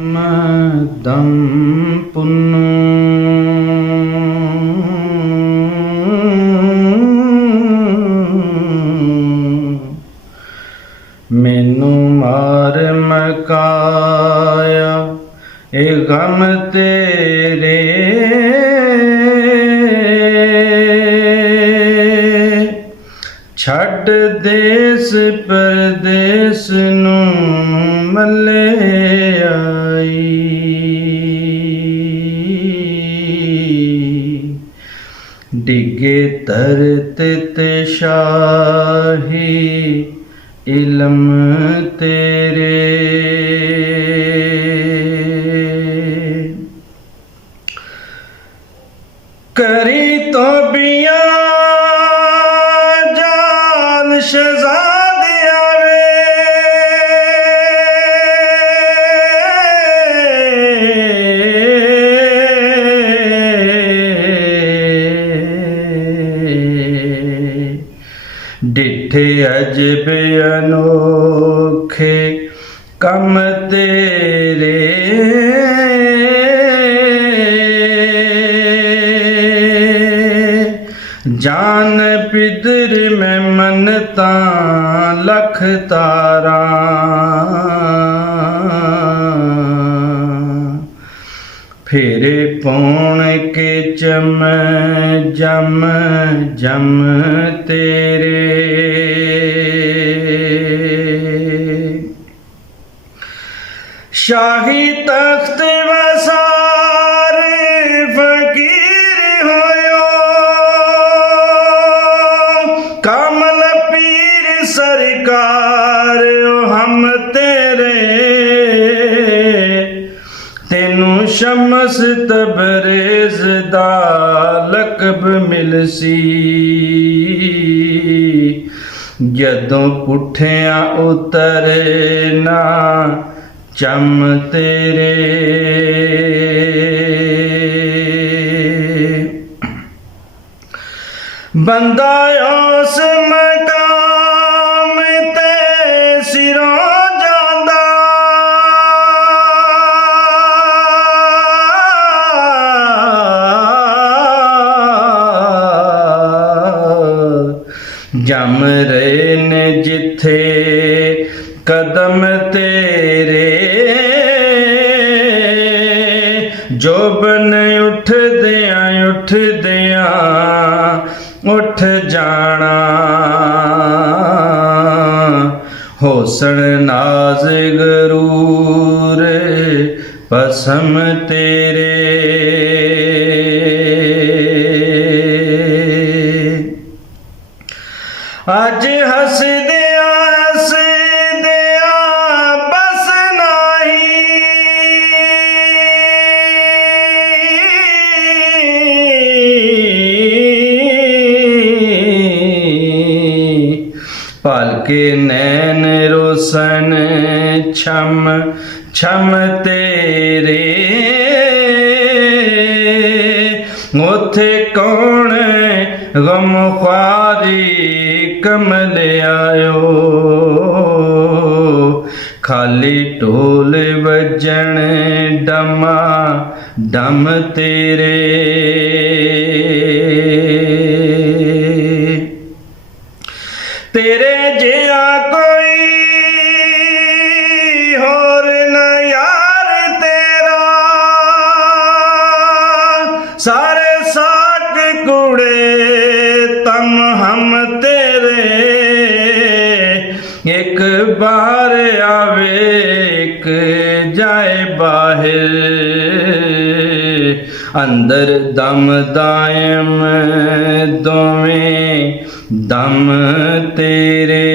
दम पुन्नु मैनू मार मकाया ए गम तेरे छड़ देस परदेस नू मले आई डिगे तरत ते शाही इलम तेरे करी तो बिया जाल शहजादिया डिठे अजब अनोखे कम तेरे जान पिदर में मनता लख तारा फेरे पौन के चम जम जम तेरे शाही तख्त वसारे फकीर होयो कमल पीर सरकार हम तेरे तेनू शमस तबरेज दा लकब मिलसी जदों पुठिया उतरे ना चम तेरे बंदा उस मकाम ते सिरों जांदा जम रहे ने जिथे कदम तेरे जो बन उठ दिया उठ जाना होसन नाज गरूर पसम तेरे अज हस दिया बस नाही पालके नैन रोशन छम छम तेरे उथे कौन गम ख्वारी कमल आयो खाली ढोल बजन डमा डम तेरे तेरे जिया कोई होर न यार तेरा सारे साक कुड़े तम हम तेरे एक बार आवे एक जाए बाहर अंदर दम दायम दोवें दम तेरे।